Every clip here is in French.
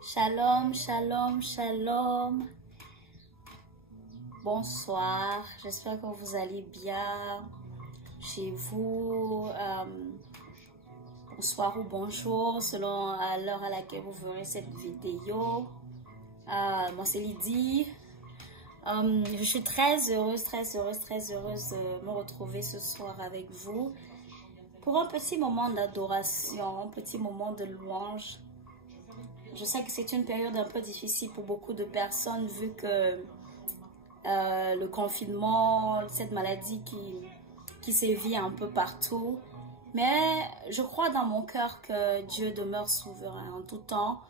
Shalom, shalom, shalom. Bonsoir, j'espère que vous allez bien chez vous. Bonsoir ou bonjour selon l'heure à laquelle vous verrez cette vidéo. Moi c'est Lydie. Je suis très heureuse de me retrouver ce soir avec vous pour un petit moment d'adoration, un petit moment de louange. Je sais que c'est une période un peu difficile pour beaucoup de personnes vu que le confinement, cette maladie qui sévit un peu partout. Mais je crois dans mon cœur que Dieu demeure souverain en tout temps.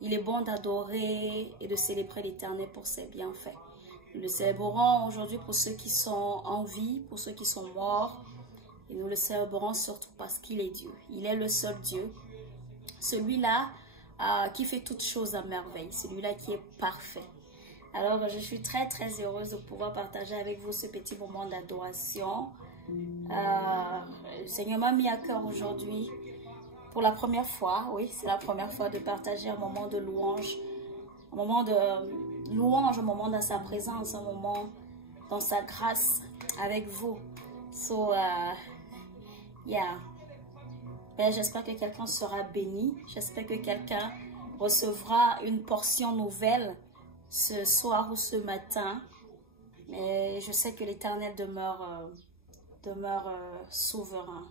Il est bon d'adorer et de célébrer l'Éternel pour ses bienfaits. Nous le célébrons aujourd'hui pour ceux qui sont en vie, pour ceux qui sont morts. Et nous le célébrons surtout parce qu'il est Dieu. Il est le seul Dieu. Celui-là qui fait toutes choses à merveille. Celui-là qui est parfait. Alors, je suis très heureuse de pouvoir partager avec vous ce petit moment d'adoration. Le Seigneur m'a mis à cœur aujourd'hui, pour la première fois, oui, c'est la première fois de partager un moment de louange, un moment dans sa présence, un moment dans sa grâce avec vous. So, yeah. Ben, j'espère que quelqu'un sera béni. J'espère que quelqu'un recevra une portion nouvelle ce soir ou ce matin. Mais je sais que l'Éternel demeure souverain.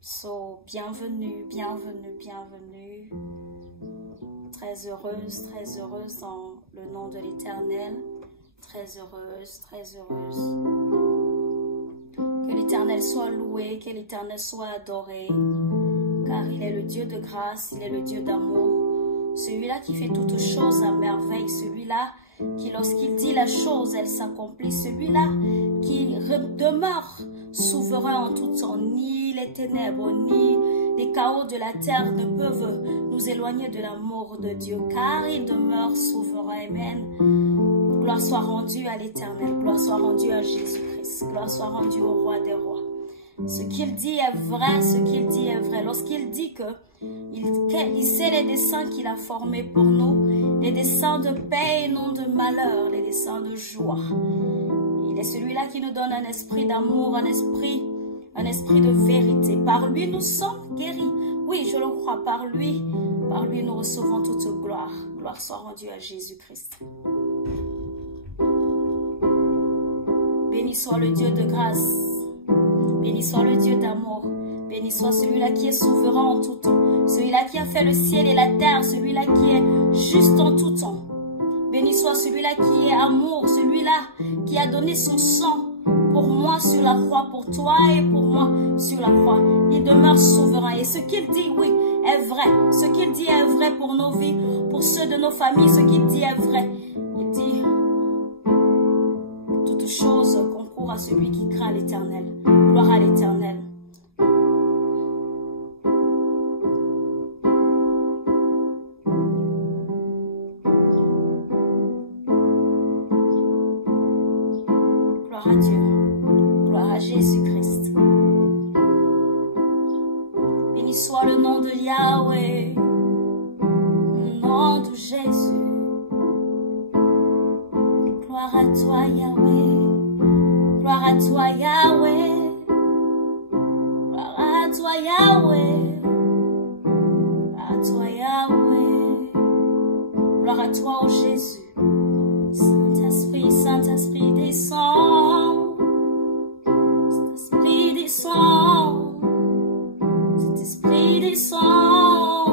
So, bienvenue. Très heureuse dans le nom de l'Éternel. Très heureuse. Que l'Éternel soit loué, que l'Éternel soit adoré. Car il est le Dieu de grâce, il est le Dieu d'amour. Celui-là qui fait toutes choses à merveille. Celui-là qui, lorsqu'il dit la chose, elle s'accomplit. Celui-là qui demeure souverain en tout temps. Ni les ténèbres, ni les chaos de la terre ne peuvent nous éloigner de l'amour de Dieu. Car il demeure souverain. Amen. Gloire soit rendue à l'Éternel. Gloire soit rendue à Jésus-Christ. Gloire soit rendue au Roi des Rois. Ce qu'il dit est vrai, ce qu'il dit est vrai. Lorsqu'il dit que il sait les desseins qu'il a formés pour nous, les desseins de paix et non de malheur, les desseins de joie. Il est celui-là qui nous donne un esprit d'amour, un esprit de vérité. Par lui, nous sommes guéris. Oui, je le crois, par lui nous recevons toute gloire. Gloire soit rendue à Jésus-Christ. Béni soit le Dieu de grâce. Béni soit le Dieu d'amour. Béni soit celui-là qui est souverain en tout temps. Celui-là qui a fait le ciel et la terre. Celui-là qui est juste en tout temps. Béni soit celui-là qui est amour. Celui-là qui a donné son sang pour moi sur la croix. Pour toi et pour moi sur la croix. Il demeure souverain. Et ce qu'il dit, oui, est vrai. Ce qu'il dit est vrai pour nos vies. Pour ceux de nos familles. Ce qu'il dit est vrai. Il dit toutes choses concourent à celui qui craint l'Éternel. Gloire à l'Éternel. Gloire à Dieu. Gloire à Jésus-Christ. Béni soit le nom de Yahweh. Le nom de Jésus. Gloire à toi, Yahweh. Gloire à toi, Yahweh. Gloire à toi, Yahweh. Gloire à toi, Yahweh. Gloire à toi, oh Jésus. Saint-Esprit, descends. Saint-Esprit, descends. Saint-Esprit, descends.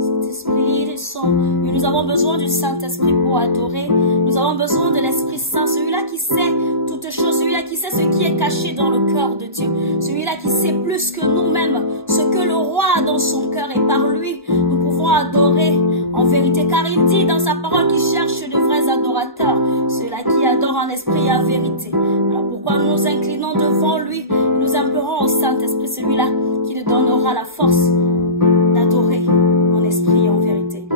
Saint-Esprit, descends. Et nous avons besoin du Saint-Esprit pour adorer. Nous avons besoin de l'Esprit Saint, celui-là qui sait toutes choses, celui-là qui sait ce qui est caché dans le cœur de Dieu, celui-là qui sait plus que nous-mêmes ce que le roi a dans son cœur, et par lui nous pouvons adorer en vérité, car il dit dans sa parole qu'il cherche de vrais adorateurs, ceux-là qui adorent en esprit et en vérité. Alors pourquoi nous nous inclinons devant lui, nous implorons au Saint-Esprit, celui-là qui nous donnera la force d'adorer en esprit et en vérité.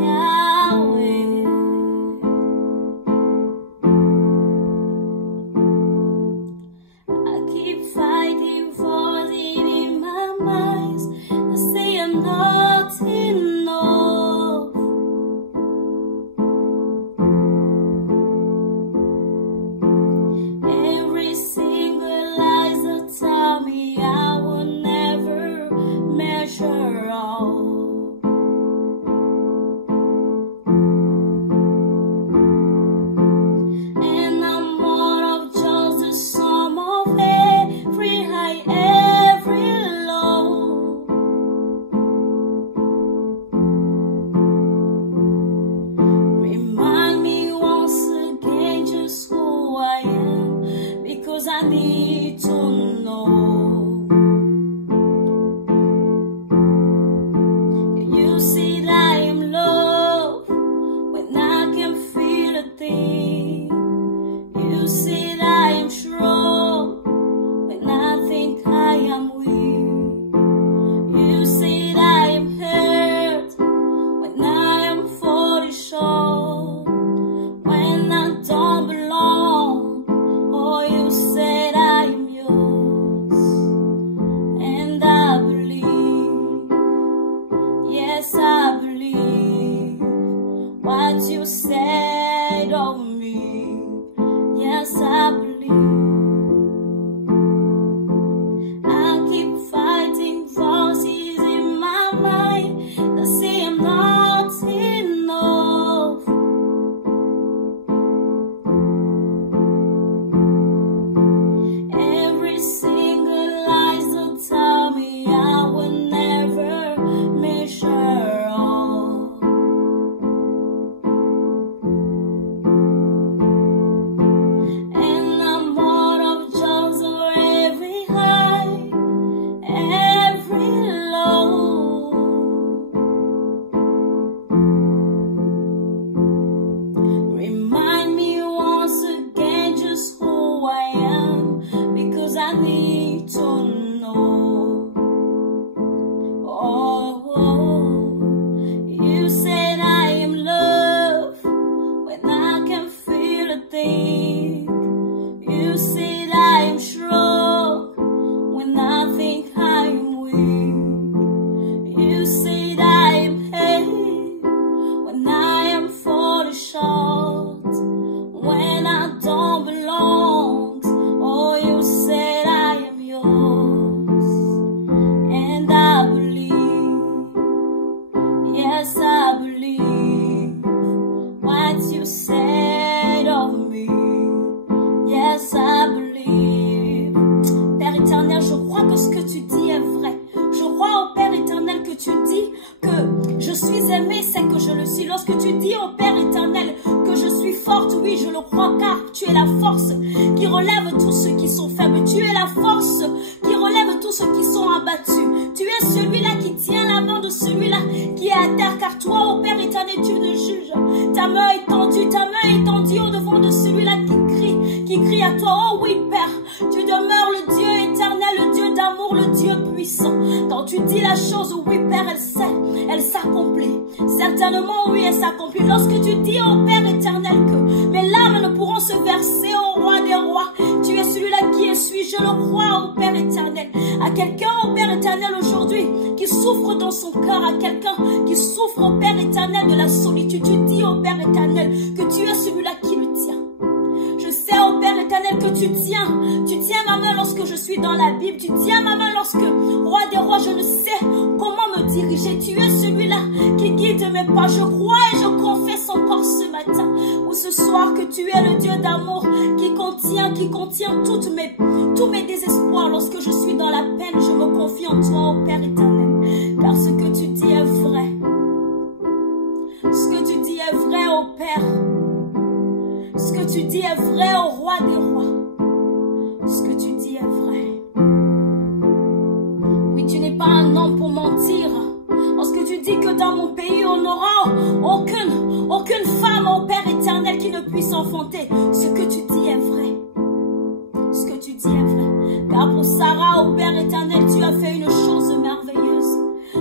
Yahweh, I keep fighting for I need to know. Oh, you said I am love when I can feel a thing. You said I am strong when I think I am weak. You said I am heavy when I am falling short, when I don't belong. Oh, you said I am yours, and I believe, yes, I believe what you said of me. Yes, I believe. Père éternel, je crois que ce que tu dis est vrai. Je crois au Père éternel que tu dis que je suis aimée, c'est que je le suis. Lorsque tu dis au Père éternel que je suis forte, oui, je le crois, car tu es la force qui relève tous ceux qui sont faibles. Tu es la force qui relève tous ceux qui sont abattus. Tu es celui-là qui tient la main de celui-là qui est à terre, car toi, ô Père éternel, tu ne juges. Ta main est étendue au devant de celui-là qui crie à toi. Oh oui, Père, tu demeures le Dieu éternel, le Dieu d'amour, le Dieu puissant. Quand tu dis la chose, oui, Père, elle s'accomplit. Certainement, oui, elle s'accomplit. Lorsque tu dis au Père éternel que mes larmes ne pourront se verser au roi des rois, tu es celui-là qui essuie, je le crois, au Père éternel. À quelqu'un, au Père éternel, aujourd'hui, qui souffre dans son cœur, à quelqu'un qui souffre, au Père éternel, de la solitude, tu dis au Père éternel que tu es celui-là qui le tient. Je sais, ô Père éternel, que tu tiens ma main lorsque je suis dans la Bible, tu tiens ma main lorsque, roi des rois, je ne sais comment me diriger. Tu es celui-là qui guide mes pas. Je crois et je confesse encore ce matin ou ce soir que tu es le Dieu d'amour qui contient tous mes désespoirs. Lorsque je suis dans la peine, je me confie en toi, ô Père éternel, car ce que tu dis est vrai. Ce que tu dis est vrai, ô Père. Ce que tu dis est vrai, ô roi des rois. Ce que tu dis est vrai. Oui, tu n'es pas un homme pour mentir. Lorsque tu dis que dans mon pays, on n'aura aucune femme, ô Père éternel, qui ne puisse enfanter. Ce que tu dis est vrai. Ce que tu dis est vrai. Car pour Sarah, ô Père éternel, tu as fait une chose merveilleuse.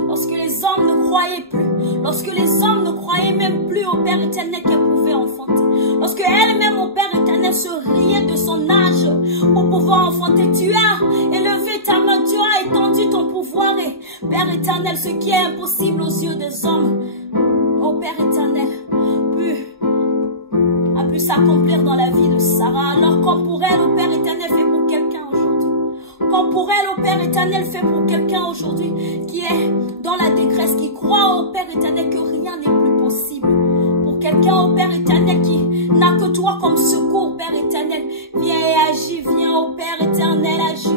Lorsque les hommes ne croyaient plus, lorsque les hommes ne croyaient même plus au Père éternel qu'elle pouvait enfanter, lorsque elle-même, au Père éternel, se riait de son âge pour pouvoir enfanter, tu as élevé ta main, tu as étendu ton pouvoir et, Père éternel, ce qui est impossible aux yeux des hommes, au Père éternel, a pu s'accomplir dans la vie de Sarah. Alors comme pour elle, au Père éternel, fait pour quelqu'un aujourd'hui. Comme pour elle, au Père éternel, fait pour quelqu'un aujourd'hui qui est dans la détresse, qui croit au Père éternel que rien n'est plus possible. Pour quelqu'un, au Père éternel, qui n'a que toi comme secours, Père éternel, viens et agis, viens au Père éternel, agis.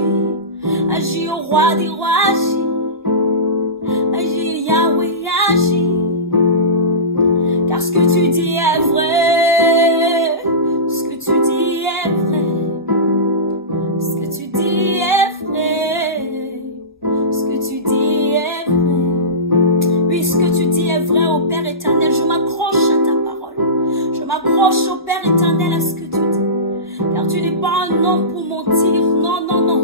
Agis au roi des rois, agis. Agis, Yahweh, agis. Car ce que tu dis est vrai. Ce que tu dis est vrai. Ce que tu dis est vrai. Ce que tu dis est vrai. Oui, ce que tu dis est vrai, ô Père éternel. Je m'accroche à ta parole. Je m'accroche, ô Père éternel, à ce que tu dis. Car tu n'es pas un homme pour mentir. Non, non, non.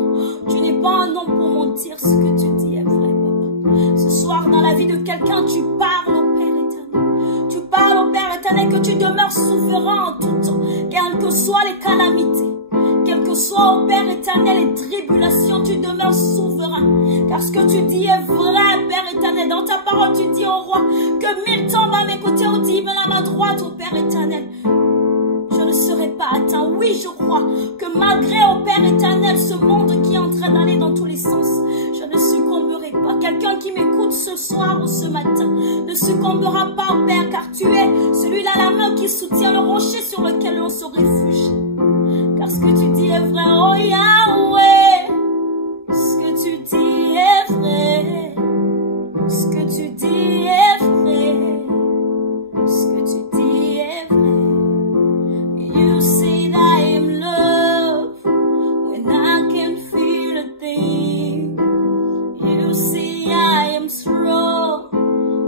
Tu n'es pas un homme pour mentir. Ce que tu dis est vrai, papa. Ce soir, dans la vie de quelqu'un, tu parles, ô Père éternel. Tu parles, ô Père éternel, que tu demeures souverain en tout temps. Quelles que soient les calamités. Quel que soit, ô Père éternel, les tribulations, tu demeures souverain. Car ce que tu dis est vrai, Père éternel. Dans ta parole, tu dis au roi que 1000 tombent à mes côtés, ou 10 000 à ma droite, ô Père éternel. Je ne serai pas atteint. Oui, je crois que malgré, ô Père éternel, ce monde qui est en train d'aller dans tous les sens, je ne succomberai pas. Quelqu'un qui m'écoute ce soir ou ce matin ne succombera pas, Père, car tu es celui-là, la main qui soutient le rocher sur lequel on se réfugie. Car ce que tu dis est vrai, oh Yahweh. Ce que tu dis est vrai. Ce que tu dis est vrai. Ce que tu dis est vrai. You say that I am love when I can feel a thing. You say I am strong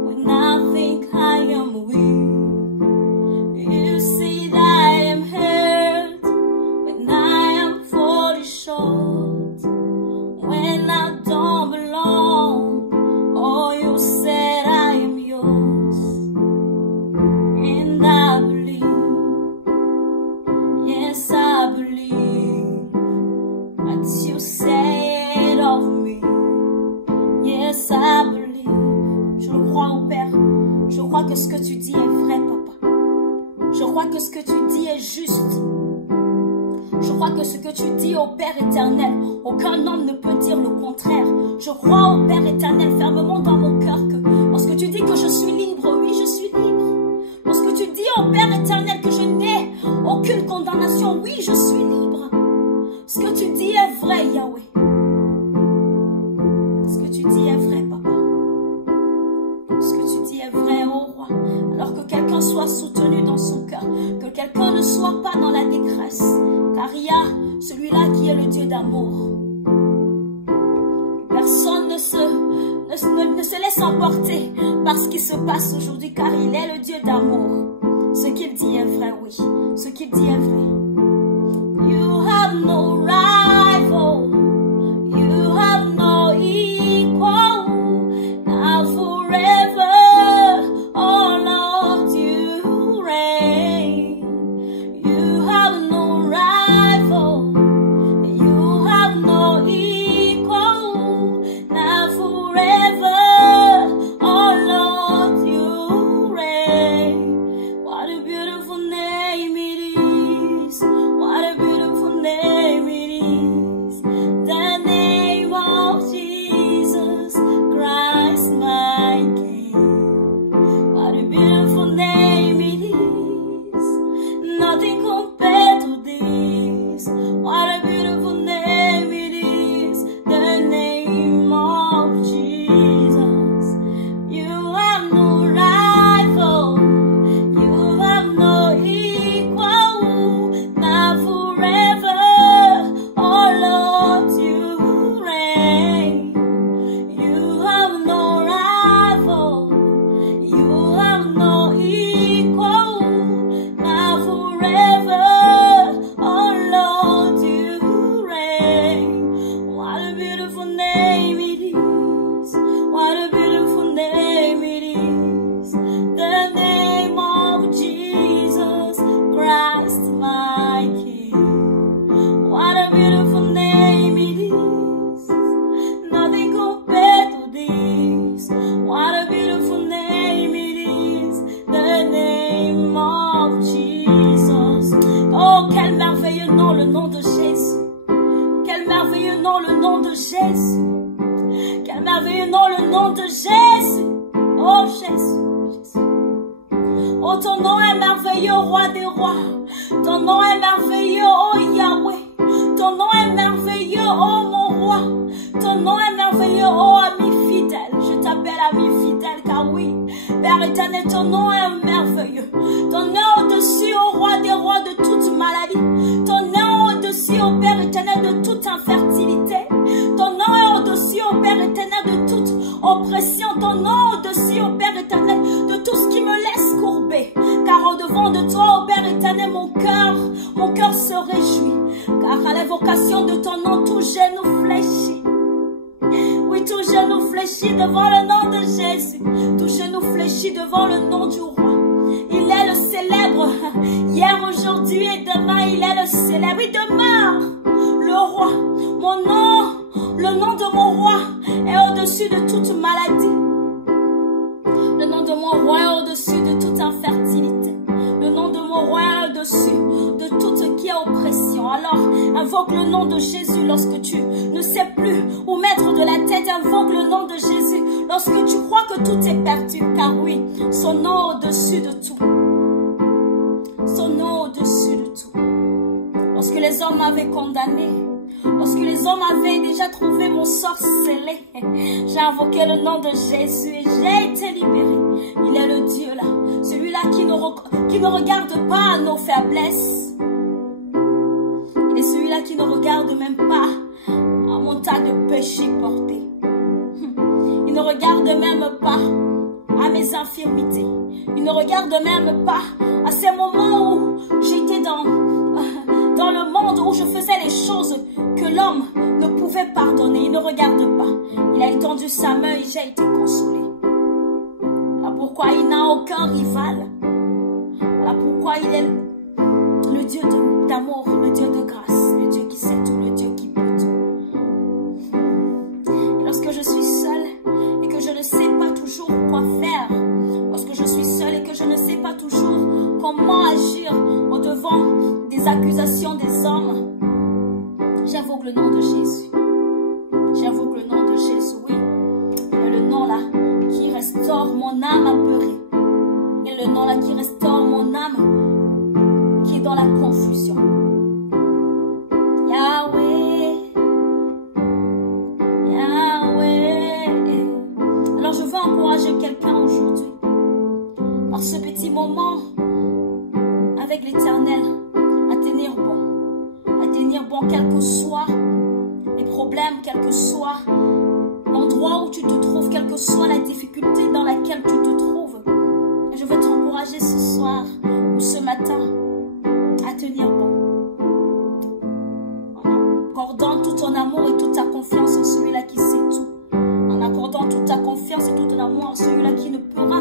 when I think I am weak. You say that I am hurt when I you said of me. Yes, I believe. Je le crois au Père. Je crois que ce que tu dis est vrai, Papa. Je crois que ce que tu dis est juste. Je crois que ce que tu dis au Père éternel, aucun homme ne peut dire le contraire. Je crois au Père éternel fermement dans mon cœur que lorsque tu dis que je suis libre, oui, je suis libre. Lorsque tu dis au Père éternel que je n'ai aucune condamnation, oui, je suis libre. Ce que tu dis est vrai, Yahweh. Ce que tu dis est vrai, Papa. Ce que tu dis est vrai, ô roi. Alors que quelqu'un soit soutenu dans son cœur, que quelqu'un ne soit pas dans la détresse, car il y a celui-là qui est le Dieu d'amour. Personne ne se laisse emporter par ce qui se passe aujourd'hui, car il est le Dieu d'amour. Ce qu'il dit est vrai, oui. Ce qu'il dit est vrai. You have no rival. You have no equal. Now forever, oh Lord, you reign. You have no rival. You have no equal. Now forever, oh Lord, you reign. What a beautiful name it is. What a beautiful name it is. The name of Jesus Christ, my King. What a beautiful name it is. Nothing compared to this. What a beautiful name it is. The name of Jesus. You have no rival. You have no equal. Now forever, oh Lord, you reign. You have no rival. You have no equal. Now forever, oh Lord, you reign. What a beautiful name it is. What a beautiful name it is. The name of Jesus Christ, my King. What a beautiful name it is. Nothing compared to this. What a beautiful name it is. The name of Jesus. Oh, quel merveilleux nom, le nom de Jésus. Quel merveilleux nom, le nom de Jésus. Quel merveilleux nom, le nom de Jésus. Oh, Jésus, Jésus. Oh, ton nom est merveilleux, roi des rois. Ton nom est merveilleux, oh Yahweh. Ton nom est merveilleux, oh mon roi. Ton nom est merveilleux, oh ami fidèle. Je t'appelle ami fidèle, car oui, Père éternel, ton nom est merveilleux. Ton nom est au-dessus, oh roi des rois, de toute maladie. Ton nom est au-dessus, oh Père éternel, de toute infertilité. Ton nom est au-dessus, oh Père éternel, de toute oppression. Ton nom est au-dessus, oh Père éternel, de tout ce qui me laisse courber. Car au-devant de toi, oh Père éternel, mon cœur se réjouit. Car à l'évocation de ton nom, tout genou fléchit. Oui, tout genou fléchit devant le nom de Jésus. Tout genou fléchit devant le nom du roi. Il est le célèbre. Hier, aujourd'hui et demain, il est le célèbre. Et demain, le roi. Mon nom, le nom de mon roi est au-dessus de toute maladie. Le nom de mon roi est au-dessus de toute infertilité. Le nom de mon roi est au-dessus de tout ce qui est oppression. Alors, invoque le nom de Jésus lorsque tu ne sais plus où mettre de la tête. Invoque le nom de Jésus lorsque tu crois que tout est perdu. Car oui, son nom est au-dessus de tout. Son nom est au-dessus de tout. Lorsque les hommes m'avaient condamné, lorsque les hommes avaient déjà trouvé mon sort scellé, j'ai invoqué le nom de Jésus et j'ai été libéré. Il est le Dieu là, celui-là qui ne regarde pas nos faiblesses. Il est celui-là qui ne regarde même pas à mon tas de péchés portés. Il ne regarde même pas à mes infirmités. Il ne regarde même pas à ces moments où j'étais dans le monde, où je faisais les choses que l'homme ne pouvait pardonner. Il ne regarde pas. Il a étendu sa main et j'ai été consolé. Voilà pourquoi il n'a aucun rival. Voilà pourquoi il est le Dieu d'amour, le Dieu de grâce, le Dieu qui sait tout, le Dieu qui peut tout. comment agir au-devant des accusations des hommes. J'invoque le nom de Jésus. J'invoque le nom de Jésus, oui. Et le nom là qui restaure mon âme apeurée. Et le nom là qui restaure mon âme qui est dans la confusion. Yahweh, Yahweh. Alors je veux encourager quelqu'un aujourd'hui par ce petit moment avec l'Éternel à tenir bon, quel que soit les problèmes, quel que soit l'endroit où tu te trouves, quelle que soit la difficulté dans laquelle tu te trouves. Et je veux t'encourager ce soir ou ce matin à tenir bon. En accordant tout ton amour et toute ta confiance en celui-là qui sait tout. En accordant toute ta confiance et tout ton amour en celui-là qui ne pourra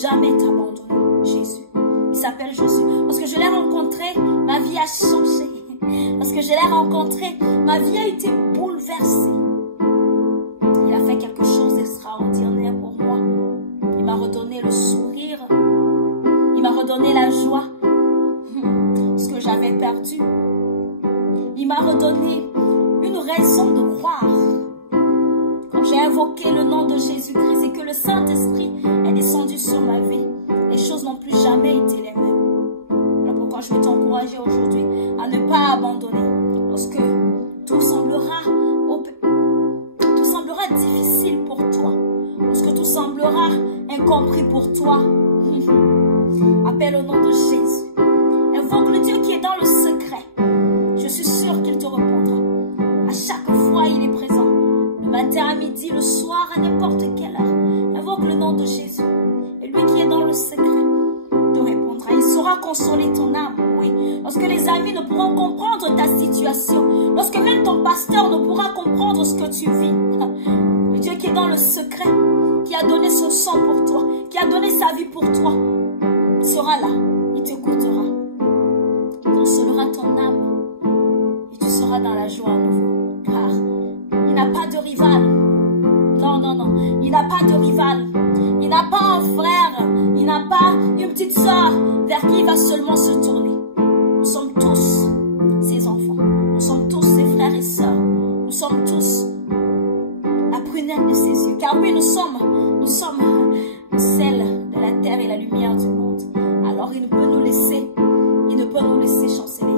jamais t'abandonner. Jésus. Il s'appelle Jésus. Lorsque je l'ai rencontré, ma vie a changé. Lorsque je l'ai rencontré, ma vie a été bouleversée. Il a fait quelque chose d'extraordinaire pour moi. Il m'a redonné le sourire. Il m'a redonné la joie. Ce que j'avais perdu. Il m'a redonné une raison de croire. Quand j'ai invoqué le nom de Jésus-Christ et que le Saint-Esprit est descendu sur ma vie, les choses n'ont plus jamais été les mêmes. Voilà pourquoi je veux t'encourager aujourd'hui à ne pas abandonner. Lorsque tout semblera difficile pour toi, lorsque tout semblera incompris pour toi, appelle au nom de Jésus. Invoque le Dieu qui est dans le secret. Je suis sûre qu'il te répondra. À chaque fois, il est présent. Le matin, à midi, le soir, à n'importe quelle heure. Invoque le nom de Jésus. Et lui qui est dans le secret te répondra. Il saura consoler ton âme. Oui. Lorsque les amis ne pourront comprendre ta situation. Lorsque même ton pasteur ne pourra comprendre ce que tu vis. Le Dieu qui est dans le secret, qui a donné son sang pour toi, qui a donné sa vie pour toi, sera là. Il t'écoutera. Il consolera ton âme. Et tu seras dans la joie à nouveau. Car il n'a pas de rival. Non, non, non. Il n'a pas de rival. Il n'a pas un frère. Il n'a pas une petite soeur vers qui il va seulement se tourner. Nous sommes tous ses enfants. Nous sommes tous ses frères et sœurs. Nous sommes tous la prunelle de ses yeux. Car oui, nous sommes le sel de la terre et la lumière du monde. Alors il ne peut nous laisser chanceler.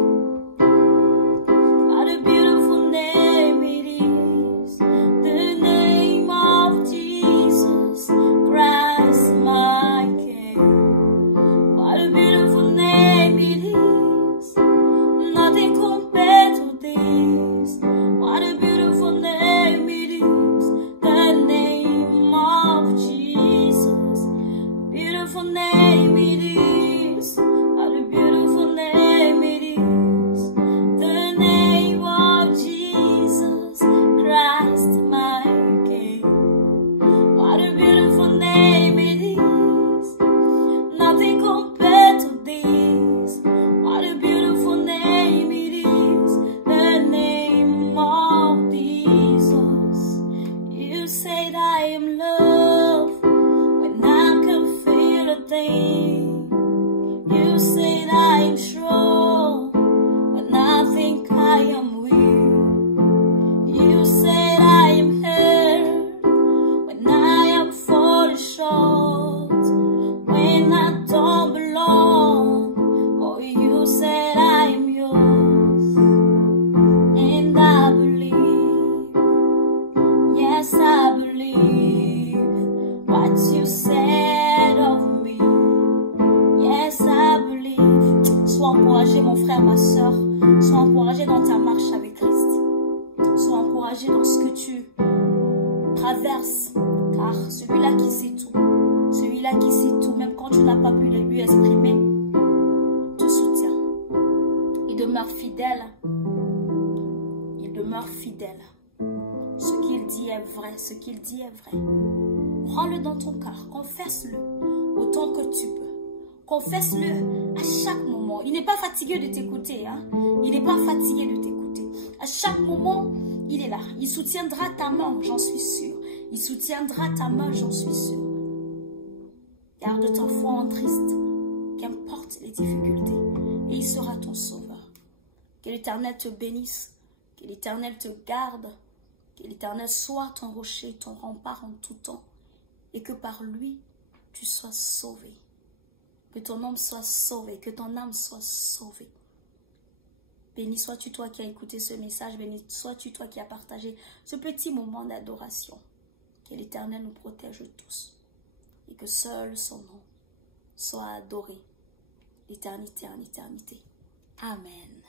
What a beautiful name it is, the name of Jesus Christ my King. What a beautiful name it is, nothing compared to this. What a beautiful name it is, the name of Jesus. Beautiful name it is, what a beautiful name it is, the name of Jesus Christ my King. What a beautiful name it is, nothing compared to this. What a beautiful name it is, the name of Jesus. You said I am loved when I can feel a thing. You said I am strong when I think I am weak. You said I am hurt when I am falling short, when I don't belong. Oh, you said I am yours, and I believe. Yes, I believe what you said of me. Yes, I believe. Sois encouragé, mon frère, ma soeur. Sois encouragé dans ta marche avec Christ. Sois encouragé dans ce que tu traverses. Car celui-là qui sait tout, celui-là qui sait tout, même quand tu n'as pas pu lui exprimer, te soutient. Il demeure fidèle. Il demeure fidèle. Ce qu'il dit est vrai. Ce qu'il dit est vrai. Prends-le dans ton cœur. Confesse-le autant que tu peux. Confesse-le à chaque moment. Il n'est pas fatigué de t'écouter. Hein? Il n'est pas fatigué de t'écouter. À chaque moment, il est là. Il soutiendra ta main, j'en suis sûre. Il soutiendra ta main, j'en suis sûre. Garde ta foi en Christ. qu'importe les difficultés, et il sera ton sauveur. Que l'Éternel te bénisse, que l'Éternel te garde, que l'Éternel soit ton rocher, ton rempart en tout temps, et que par lui, tu sois sauvé. Que ton âme soit sauvée, que ton âme soit sauvée. Béni sois-tu toi qui as écouté ce message, béni sois-tu toi qui as partagé ce petit moment d'adoration. Que l'Éternel nous protège tous et que seul son nom soit adoré d'éternité en éternité. Amen.